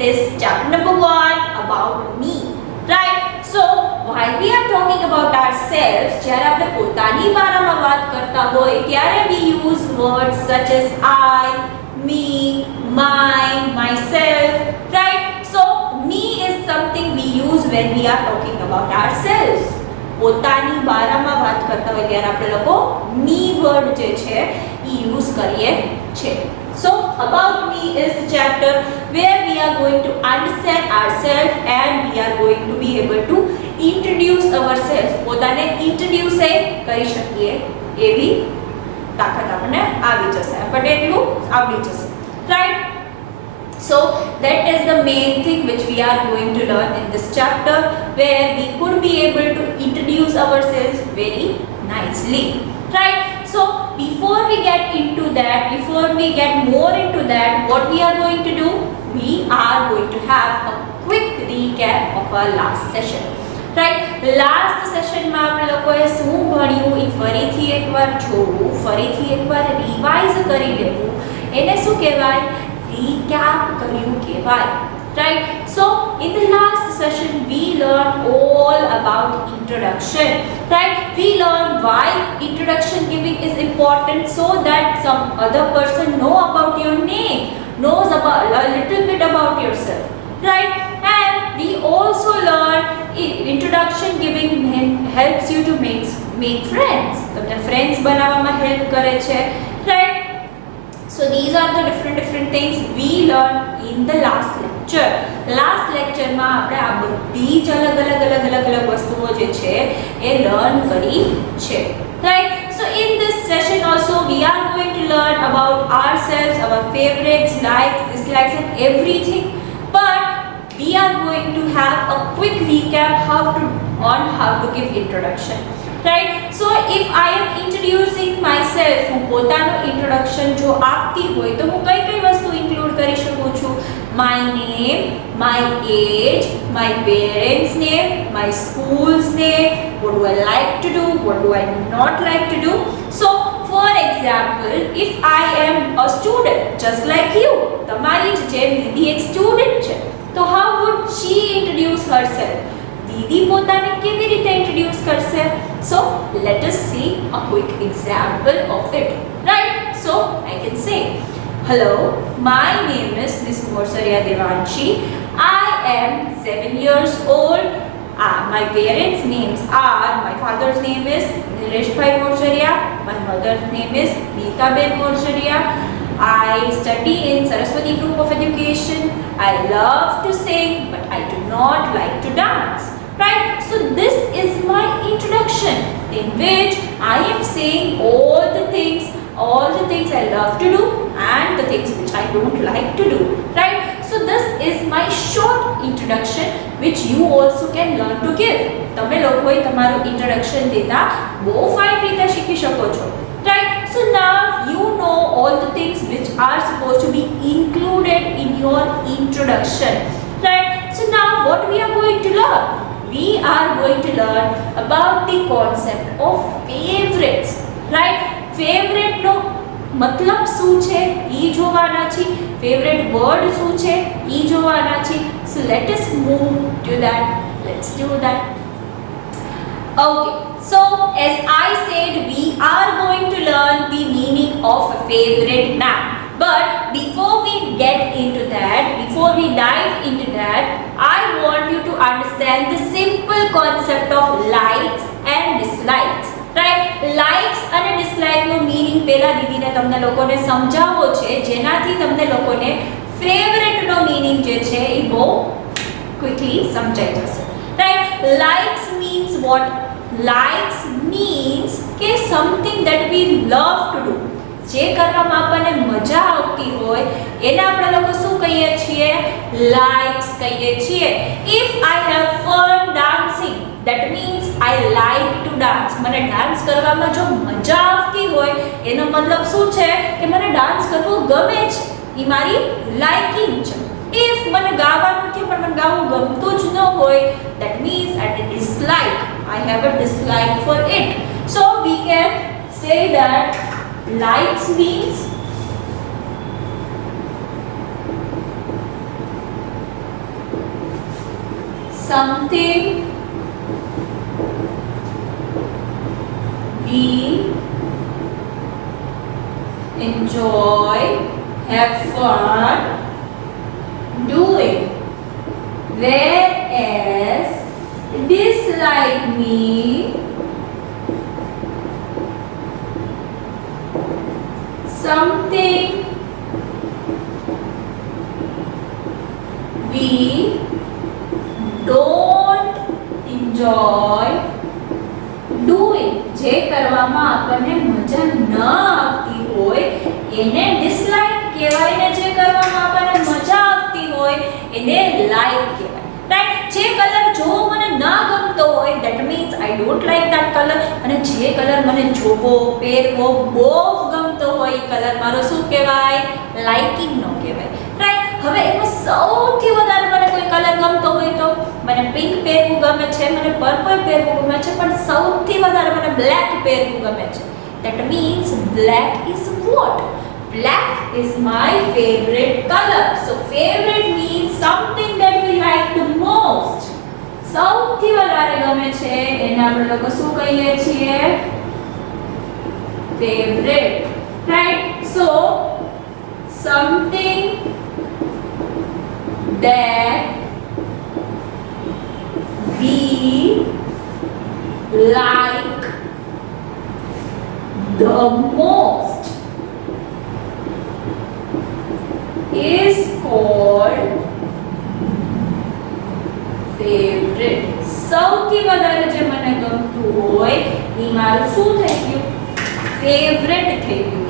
it is chapter number 1 about me. Right? So, while we are talking about ourselves, જ્યારે આપણે પોતાની બારામાં વાત કરતા હોય ત્યારે we use words such as I, me, mine, myself. Right? So, me is something we use when we are talking about ourselves. પોતાની બારામાં વાત કરતા હોય ત્યારે આપણે લોકો me word જે છે એ use કરીએ છે. So about me is the chapter where we are going to understand ourselves and we are going to be able to introduce ourselves. પોતાને introduce કરી શકીએ એવી તાકાત આપણને આવી જશે, બટ એટલું આવડી જશે. Right? So that is the main thing which we are going to learn in this chapter, where we could be able to introduce ourselves very nicely. Right? So before we get into that, before we get more into that, what we are going to do, we are going to have a quick recap of our last session. Right? Last session માં આપણે લોકોએ શું ભણ્યું એ ફરીથી એકવાર જોવું, ફરીથી એકવાર રિવાઇઝ કરી લેવું, એને શું કહેવાય? Recap કર્યું કહેવાય. Right? So in the last session we learned all about introduction. Right? We learned why introduction giving is important, so that some other person know about your name, knows about a little bit about yourself. Right? And we also learned introduction giving helps you to make friends. તમને friends બનાવવામાં help કરે છે. Right? So these are the different things we learned in the last lecture. Last lecture માં આપણે આ બધી જ અલગ વસ્તુઓ જે છે એ learn કરી છે. Right? So in this session also we are going to learn about ourselves, our favorites, likes, dislikes and everything. But we are going to have a quick recap on how to give introduction. Right? So if I am introducing myself, હું પોતાનું introduction જો આપતી હોય તો હું કઈ વસ્તુ include કરી શકું છું? My name, my age, my parents' name, my school's name, what do I like to do, what do I not like to do. So for example, if I am a student just like you, તમારી જેમ દીદી એક student છે, તો how would she introduce herself? દીદી પોતાને કેવી રીતે introduce કરશે? So let us see a quick example of it. Right? So I can say, hello, my name is Miss Morsariya Devanshi. I am 7 years old. My parents' names are, my father's name is Nilesh Bhai Morsariya. My mother's name is Neeta Ben Morsariya. I study in Saraswati Group of Education. I love to sing, but I do not like to dance. Right? So this is my introduction, in which I am saying all the things I love to do and the things which I don't like to do. Right? So this is my short introduction which you also can learn to give. તમે લોકોએ તમારું introduction દેતા બહુ fine રીતે શીખી શકો છો. Right? So now you know all the things which are supposed to be included in your introduction. Right? So now what we are going to learn? We are going to learn about the concept of favorites. Right? Favorite નો મતલબ શું છે ઈ જોવાના છે, favorite word શું છે ઈ જોવાના છે. So let us move to that. Let's do that. Okay. So as I said, we are going to learn the meaning of a favorite now. But before we get into that, before we dive into that, I want you to understand the simple concept of likes and dislikes. Right? Likes અને dislike નો meaning પહેલા દીદીને તમને લોકોને સમજાવવો છે, જેનાથી તમને લોકોને favorite નો meaning જે છે એ બહુ quickly સમજાઈ જશે. Right? Likes means what? Likes means કે something that we love to do. જે કરવામાં આપણને મજા આવતી હોય એને આપણે લોકો શું કહીએ છીએ? Likes કહીએ છીએ. If I have fun dancing, that means I like to dance. મને ડાન્સ કરવામાં જો મજા આવતી હોય એનો મતલબ શું છે કે મને ડાન્સ કરવો ગમે છે, એ મારી લાઇકિંગ છે. If મને ગાવાનું છે પણ મને ગાવું ગમતું જ ન હોય, that means I dislike. I have a dislike for it. So we can say that likes means something we enjoy, have fun doing. Whereas dislike me, something we don't enjoy doing. જે કરવામાં આપણને મજા ન આવતી હોય એને ડિસલાઇક કહેવાય ને જે કરવામાં આપણને મજા આવતી હોય એને લાઈક કહેવાય. રાઈટ? જે કલર જો મને ન ગમતો હોય that means I don't like that color, અને જે કલર મને જોવો પહેરવો બહુ ગમતો હોય એ કલર મારો શું કહેવાય? લાઇકિંગ નો કહેવાય. રાઈટ? હવે એમાં સૌથી વધારે મને કોઈ કલર ગમતો હોય તો મને પિંક પહેરવું ગમે છે, મને પર્પલ પહેરવું ગમે છે, પણ સૌથી વધારે મને બ્લેક પહેરવું ગમે છે. That means black is what? Black is my favorite color. So favorite means something that we like the most. સૌથી વધારે ગમે છે એને આપણે લોકો શું કહીએ છીએ? Favorite. Right? So something that we like the most is called favorite. સૌથી વધારે જે મને ગમતું હોય એ મારું શું થઈ ગયું? ફેવરેટ થઈ ગયું.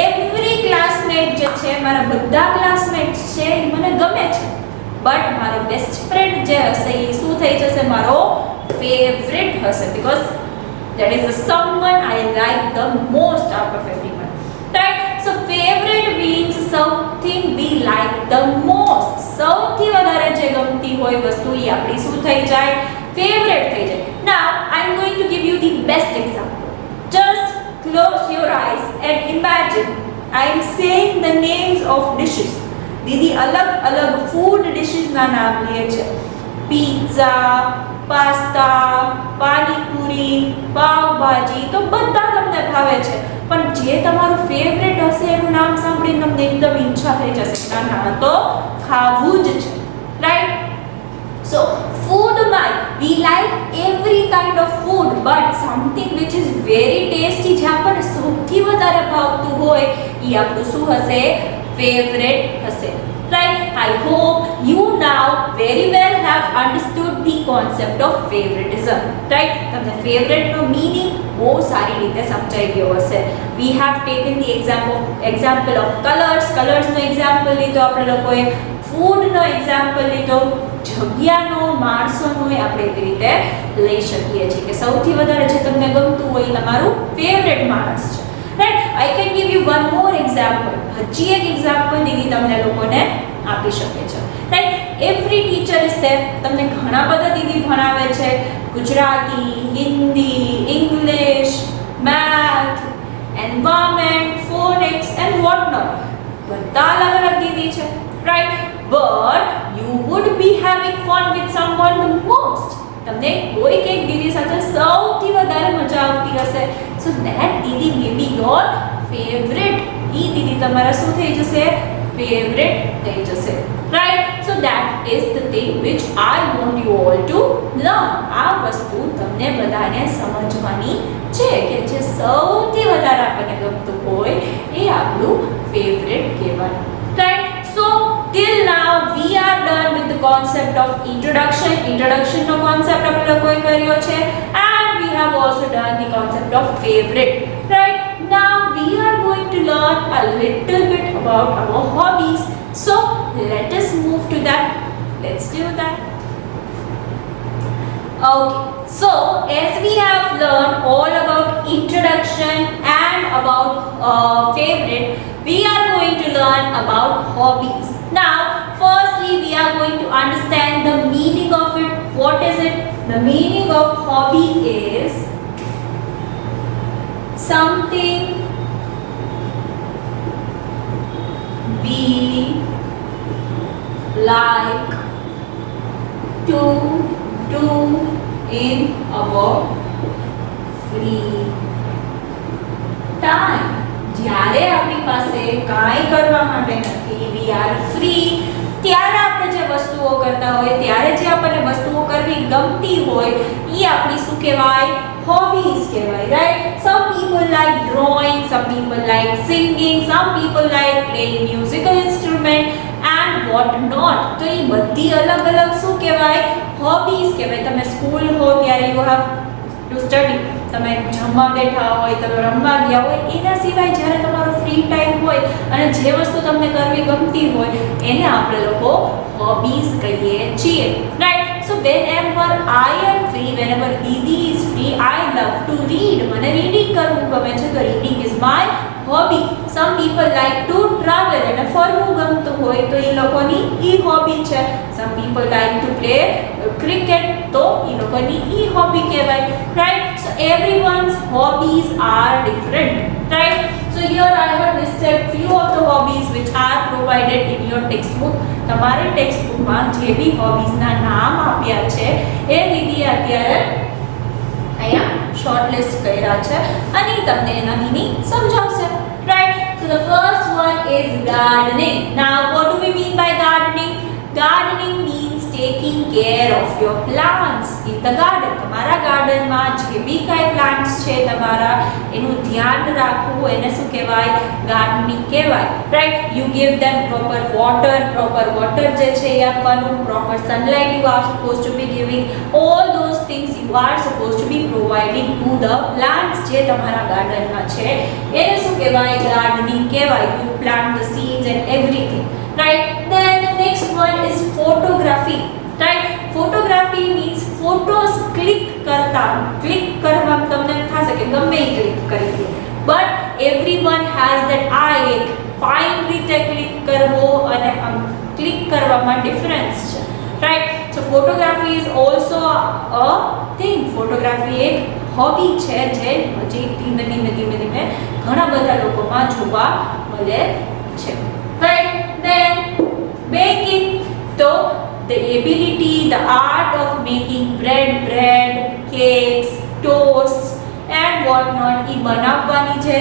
એવરી ક્લાસમેટ જે છે, મારા બધા ક્લાસમેટ્સ છે એ મને ગમે છે, બટ મારો બેસ્ટ ફ્રેન્ડ જે હશે એ શું થઈ જશે? મારો ફેવરેટ હશે, because that is the someone I like the most out of everyone. Right? So favorite means something we like the most. સૌથી વધારે જે ગમતી હોય વસ્તુ એ આપણી શું થઈ જાય? ફેવરેટ થઈ જાય. Now I am going to give you the best example. Just close your eyes and imagine I am saying the names of dishes. દીદી અલગ અલગ ફૂડ ડિશિસના નામ લે છે. પિઝા, પાસ્તા, પાણીપુરી, પાવભાજી, તો બધા તમને ભાવે છે, પણ જે તમારું ફેવરેટ હશે એનું નામ સાંભળીને તમને એકદમ ઈચ્છા થઈ જશે કે ના તો ખાવું જ છે. રાઈટ? So food-માં we like every kind of food, but something which is very tasty, જે આપણને સૌથી વધારે ભાવતું હોય એ આપણું શું હશે? ફેવરેટ હશે. Right? I hope you now very well have understood the concept of favoritism. Right? તમને favorite નો meaning બહુ સારી રીતે સમજાઈ ગયો હશે. We have taken the example of colors. Colors નો example લીધો આપણે લોકોએ, food નો example લીધો, જગ્યાનો, માણસોનો આપણે એવી રીતે લઈ શકીએ છીએ કે સૌથી વધારે જે તમને ગમતું હોય તમારું ફેવરેટ માણસ છે. Right? I can give you one more example. હજી એક એક્ઝામ્પલ દીદી તમને લોકોને આપી શકે છે. Right? Every teacher is there. તમને ઘણા બધા દીદી ભણાવે છે, Gujarati, Hindi, English, math, environment, phonics and what not. બધા અલગ અલગ દીદી છે. Right? But you would be having fun with someone the most. તમને કોઈક એક દીદી સાથે સૌથી વધારે મજા આવતી હશે. So that Didi may be your favorite. ઈ દીદી તમારા શું થઈ જશે? Favorite થઈ જશે. Right? So that is the thing which I want you all to learn. આ વસ્તુ તમને બધાને સમજવાની છે કે જે સૌથી વધારે આપણને ગમતું હોય એ આપણું favorite કહેવાય. Right? So till now we are done with the concept of introduction. Introduction no concept આપણે લોકોએ કર્યો છે, and we have also done the concept of favorite. Right? Now we are going to learn a little bit about our hobbies. So let us move to that. Let's do that. Okay. So as we have learned all about introduction and about favorite, we are going to learn about hobbies. Now, firstly, we are going to understand the meaning of it. What is it? The meaning of hobby is something we like to free time. જ્યારે આપણી પાસે કાંઈ કરવા માટે નથી, we are free, ત્યારે આપણે જે વસ્તુઓ કરતા હોય, ત્યારે જે આપણને વસ્તુઓ કરવી ગમતી હોય, એ આપણી શું કહેવાય? હોબીઝ કહેવાય, right? Some people like drawing, some people like singing, some people like playing musical instrument and what not. તો એ બધી અલગ અલગ શું કહેવાય? હોબીઝ કહેવાય. તમે સ્કૂલ હો ત્યારે યુ હેવ ટુ સ્ટડી, તમે જમવા બેઠા હોય, તમે રમવા ગયા હોય, એના સિવાય જ્યારે તમારો ફ્રી ટાઈમ હોય અને જે વસ્તુ તમને કરવી ગમતી હોય એને આપણે લોકો હોબીઝ કહીએ છીએ, રાઈટ? સો whenever I am free, whenever Didi is free, I love to read. મને રીડિંગ કરવું ગમે છે, તો reading is my hobby. Sum people like to travel, અને ફરવું ગમતું હોય તો એ લોકોની ઈ હોબી છે. સમ people like to play cricket, તો એ લોકોની ઈ હોબી કહેવાય, રાઈટ? સો everyone's hobbies are different, right? So here I have listed few of the hobbies which are provided in your textbook. તમારે ટેક્સ્ટબુકમાં જે બી હોબીઝના નામ આપ્યા છે એ દીદી અત્યારે અહીંયા શોર્ટ લિસ્ટ કર્યા છે અને તમને એના મીનિંગ સમજાવશે, right? So the first one is gardening. Now what do we mean by gardening? Gardening means taking care of your plants in the garden. તમારા ગાર્ડનમાં જે બી કાંઈ પ્લાન્ટ્સ છે તમારા, એનું ધ્યાન રાખવું, એને શું કહેવાય? ગાર્ડનિંગ કહેવાય, right? You give them proper water જે છે એ આપવાનું, proper sunlight you are suppose to be giving, all those things you are suppose to be providing to the plants જે તમારા ગાર્ડનમાં છે એને શું કહેવાય? ગાર્ડનિંગ કહેવાય. You plant the seeds and everything, right? Then the next one is photography, right? Photography means photos click કરવા તમને થશે કે ગમે એ ક્લિક કરી દે, but everyone has that eye, fine રીતે ક્લિક કરવો અને ક્લિક કરવામાં ડિફરન્સ છે, right? So photography is also a thing. photography એક હોબી છે જે હજી ધીમે ધીમે ઘણા બધા લોકોમાં જોવા મળે છે, right? Then baking, so the ability, the art of making bread, cakes, toast and what not, એ બનાવવાની જે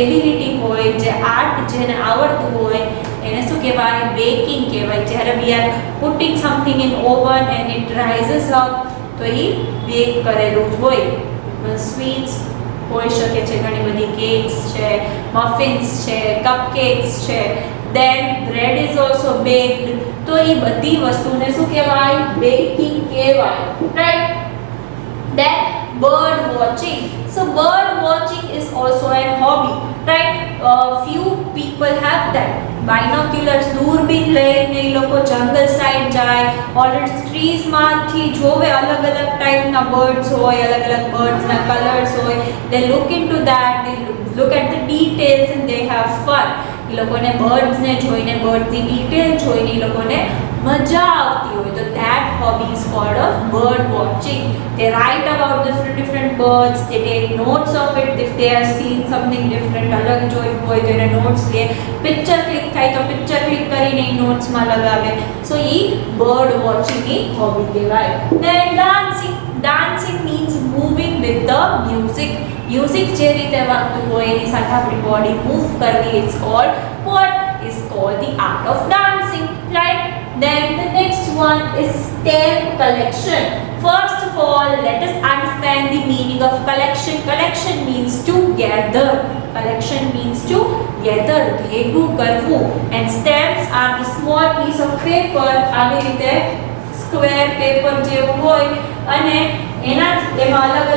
એબિલિટી હોય, જે આર્ટ જેને આવડતું હોય એને શું કહેવાય? બેકિંગ કહેવાય. જ્યારે we are putting something in oven and it rises up, તો એ બેક કરેલું જ હોય. સ્વીટ્સ હોઈ શકે છે, ઘણી બધી કેક્સ છે, મફિન્સ છે, કપકેક્સ છે, then bread is also baked. તો એ બધી વસ્તુને શું કહેવાય? બેકિંગ કહેવાય, right? Then bird watching. So bird watching is also a hobby, right? Few people have that. Binoculars, દૂરબીન લઈને એ લોકો જંગલ સાઈડ જાય, ઓલરેડી ટ્રીઝમાંથી જોવે, અલગ અલગ ટાઈપના બર્ડ્સ હોય, અલગ અલગ બર્ડ્સના કલર્સ હોય. They look into that, they look at the details and they have fun. એ લોકોને બર્ડ્સને જોઈને, બર્ડ્સની ડિટેલ જોઈને એ લોકોને મજા આવતી હોય, તો that hobby is called of bird watching. They write about different birds, they take notes of it if they are seeing something different, અલગ જોયું હોય તો એને નોટ્સ લે, પિક્ચર ક્લિક થાય તો પિક્ચર ક્લિક કરીને એ નોટ્સમાં લગાવે. સો એ બર્ડ વોચિંગની હોબી કહેવાય. Then dancing means moving with the music. Music જે રીતે વાગતું હોય એની સાથે આપણી બોડી મૂવ કરવી, it's called what is called the art of dancing, right? Then the next one is stamp collection. First of all, let us understand the meaning of collection. Collection means to gather. Collection means to gather, ભેગું કરવું. And stamps are the small piece of paper, આવી રીતે square paper જેવું હોય અને એમાં અલગ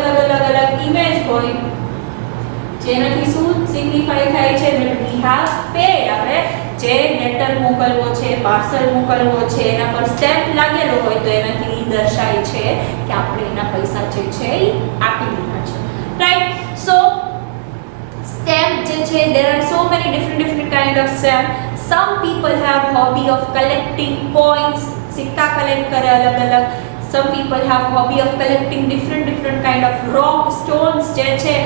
અલગ ઇમેજ હોય, જેનાથી શું સિગ્નિફાઈ થાય છે? that we have paid. આપણે જે લેટર મોકલવો છે, પાર્સલ મોકલવો છે, એના પર સ્ટેમ્પ લાગેલો હોય તો એનાથી એ દર્શાય છે કે આપણે એના પૈસા જે છે એ આપી દીધા છે, રાઈટ? સો સ્ટેમ્પ જે છે, there are so many different kind of stamp. Some people have hobby of collecting coins, સિક્કા કલેક્ટ કરે અલગ અલગ. Some people have hobby of collecting different kind of rock stones જે છે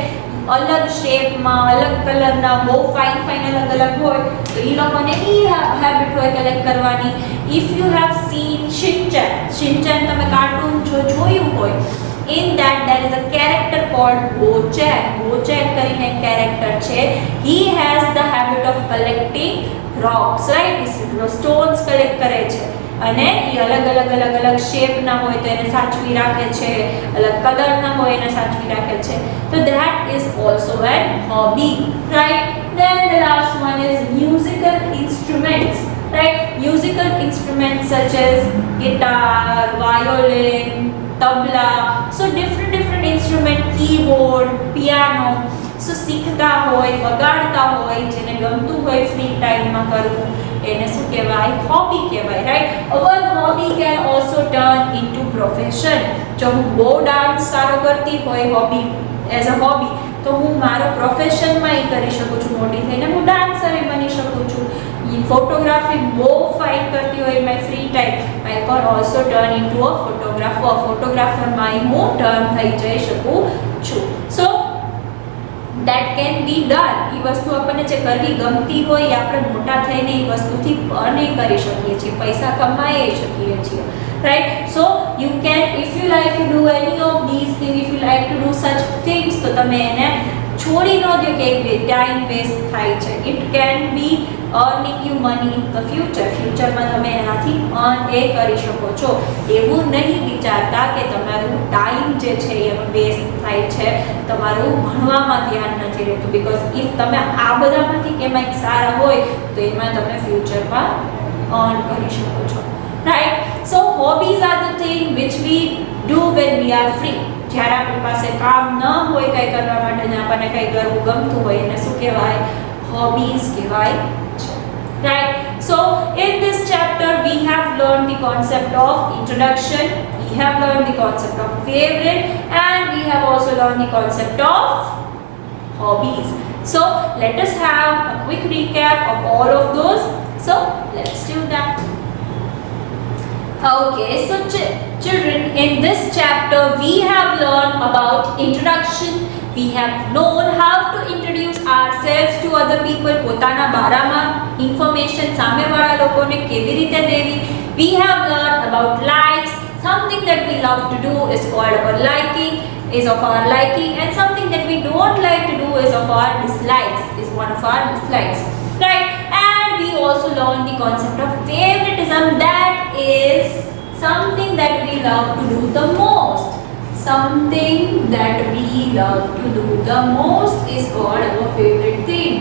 અલગ શેપમાં, અલગ કલરના, બહુ ફાઇન અલગ હોય, તો એ લોકોને એ હેબિટ હોય કલેક્ટ કરવાની. ઇફ યુ હેવ સીન શિનચેન તમે કાર્ટૂન જોયું હોય, in that there is a character called Bojack. Bojack કરીને એક character છે. He has the habit of collecting rocks, right? Stones collect કરે છે અને એ અલગ શેપ ના હોય તો એને સાચવી રાખે છે, અલગ કલર ના હોય એને સાચવી રાખે છે. So that is also an hobby, right? Then the last one is musical instruments, right? Musical instruments such as guitar, violin, tabla, so different instrument, keyboard, piano. So શીખતા હોય, વગાડતા હોય, જેને ગમતું હોય ફ્રી ટાઈમમાં કરવું, એને શું કહેવાય? હોબી કહેવાય, right? Our hobby can also turn into profession. જો હું બહુ ડાન્સ સારો કરતી હોય હોબી એઝ અ હોબી, તો હું મારો પ્રોફેશનમાં એ કરી શકું છું. મોટી થઈને હું ડાન્સરે બની શકું છું. ફોટોગ્રાફી બહુ ફાઇન કરતી હોય my free time, I can also turn into a photographer. ફોટોગ્રાફરમાં હું ટર્ન થઈ જઈ શકું છું. સો that can be done. એ વસ્તુ આપણને જે કરવી ગમતી હોય એ આપણે મોટા થઈને એ વસ્તુથી અર્ન કરી શકીએ છીએ, પૈસા કમાઈ શકીએ છીએ, right? So you can, if you like to do any of these things, if you like to do such things, તો તમે એને છોડી ન દો કે ટાઈમ વેસ્ટ થાય છે. It can be earning you money in the future. ફ્યુચરમાં તમે એનાથી અર્ન એ કરી શકો છો. એવું નહીં વિચારતા કે તમારું ટાઈમ જે છે એ વેસ્ટ થાય છે, તમારું ભણવામાં ધ્યાન નથી રહેતું. બીકોઝ ઇફ તમે આ બધામાંથી કેમાં એક સારા હોય તો એમાં તમે ફ્યુચરમાં અર્ન કરી શકો છો, રાઈટ? સો hobbies are the thing which we do when we are free. જ્યારે આપણી પાસે કામ ન હોય કંઈ કરવા માટે ને આપણને કંઈ કરવું ગમતું હોય એને શું કહેવાય? હોબીઝ કહેવાય. Right? So in this chapter we have learned the concept of introduction, we have learned the concept of favorite, and we have also learned the concept of hobbies. So let us have a quick recap of all of those. So let's do that. Okay, so children, in this chapter we have learned about introduction. We have known how to introduce ourselves to other people. પોતાના બારામાં information સામેવાળા લોકોને કેવી રીતે દેવી. We have learned about likes. Something that we love to do is called our liking, is of our liking, and something that we don't like to do is of our dislikes, is one of our dislikes, right? And we also learned the concept of favoritism. That is something that we love to do the most. Something that we love to do the most is called our favorite thing.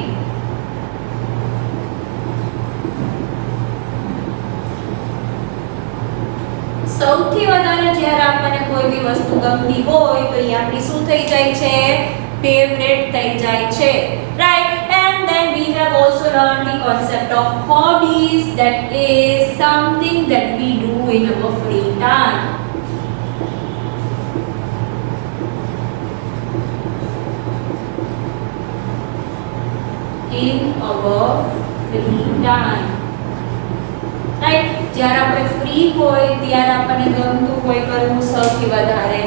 સૌથી વધારે જ્યારે આપણને કોઈ બી વસ્તુ ગમતી હોય તો એ આપણી શું થઈ જાય છે? ફેવરેટ થઈ જાય છે, right? And then we have also learned the concept of hobbies. That is something that we do in our free time. In our free time, right? જ્યારે આપણે ફ્રી હોય ત્યારે આપણને ગમતું હોય કરવું સૌથી વધારે,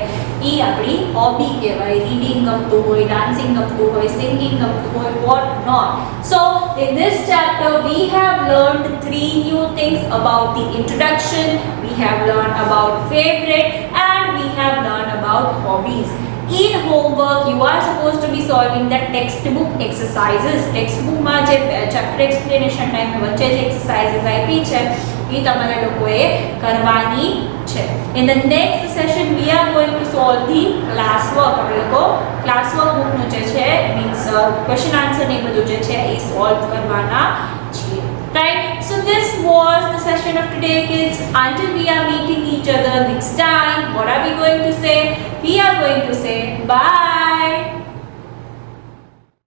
એ આપણી હોબી કહેવાય. રીડિંગ ગમતું હોય, ડાન્સિંગ ગમતું હોય, સિંગિંગ ગમતું હોય, what not. So in this chapter we have learned 3 new things about the introduction, we have learned about favorite, and we have learned about hobbies. In homework you are supposed to be solving the textbook exercises. textbook માં જે chapter explanation time વચ્ચે જે exercises આપી છે એ તમારે લોકોએ કરવાની છે. In the next session we are going to solve the class work. આપણે લોકો class work book નું જે છે means question answer ને બધું જે છે એ solve કરવાના છીએ, right? So this was the session of today, kids. Until we are meeting each other next time, what are we going to say? We are going to say bye.